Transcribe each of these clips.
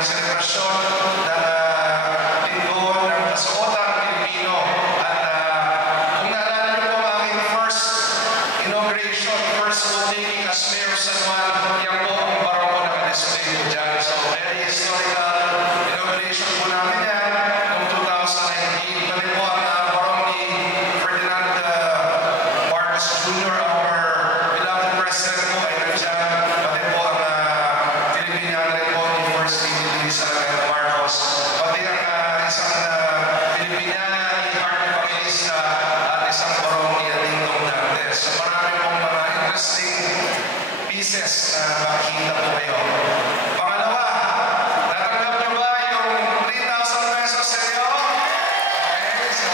ng selebrasyon ng linggo ng kasuotang Pilipino. At kung naalala niyo po ang aking first inauguration, first voting as Mayor of San Juan, yan po ang barang po naka-display po dyan. So, very historical inauguration po namin yan noong 2019. Pati po ang barang ni Ferdinand Marcos Jr., our beloved president po ay nandiyan. Pati po ang Filipinian rin po ni First Lady Luisa Marcos. Pati ang isang Filipiniana ni Harvey Evangelista at isang barong ni Adingdong Dantes. So marami pong mga interesting pieces na makikita po kayo. Pangalawa, natanggap niyo ba yung 3,000 pesos sa inyo? Okay, so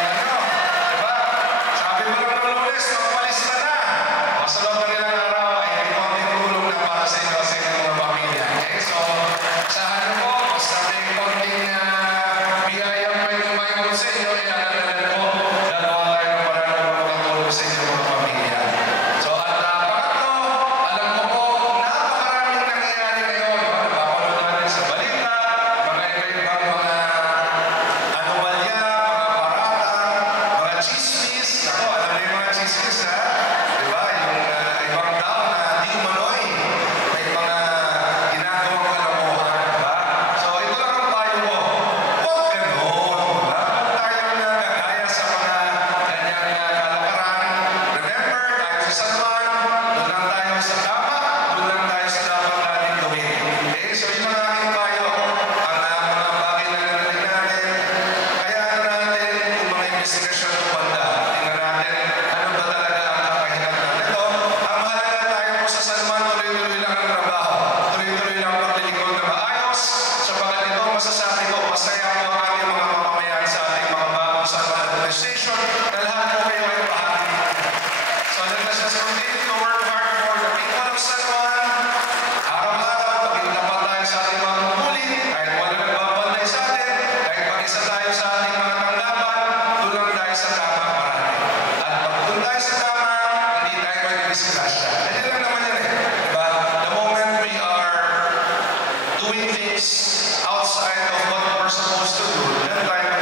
ano, diba? Sabi mo lang ng Lunes, magpalis na na. O sa loob na nilang araw ay may konting tulong na para sa inyo sa inyong mga pamilya. Okay, so sahan po, basta may konting bigayang may tumayong sa inyo, alalalan po, dalawa tayo ng parang magpapatulong sa inyong mga pamilya. So at pangatlo, alam ko po, napakaraming nangyayari ngayon. Napapanood natin sa balita, mga iba-ibang mga anomalya, mga parata, mga chismis. Ako, alam mo yung mga chismis, ha? Diba? Yung ibang tao na di umano'y may mga ginagawang kalokohan, diba? So ito lang ang payo mo. Huwag ganon, diba? Huwag tayong nagagaya sa mga ganyang kalakaran. Remember, tayo sa San Juan, doon lang tayo sa tama, doon lang tayo sa dapat natin gawin. Okay? So yun ang aking payo. Ang mga bagay na narinig natin, kaya natin yung mga investigasyon ng banda. Tingnan natin ano ba talaga ang kakahinat natin. Ito, ang mahalaga tayo po sa San Juan, tuloy-tuloy lang ang trabaho. Tuloy-tuloy lang ang paglilingkod na maayos. Sapagat ito, masasabi ko, masaya po ang ating mga mamamayan sa ating mga bagong San Juan administration na lahat po kayo ay bahagi. So let us just continue to work hard for the people of San Juan. Araw-araw, maging tapat tayo sa ating mga tungkulin, kahit wala nagbabantay sa atin, kahit mag-isa tayo sa ating mga tanggapan, tulang tayo sa tamang paraan. At pag doon tayo sa tama, hindi tayo mag-disgrasya. Hindi lang naman yan eh. Diba? The moment we are doing things outside of what we're supposed to do, then tayo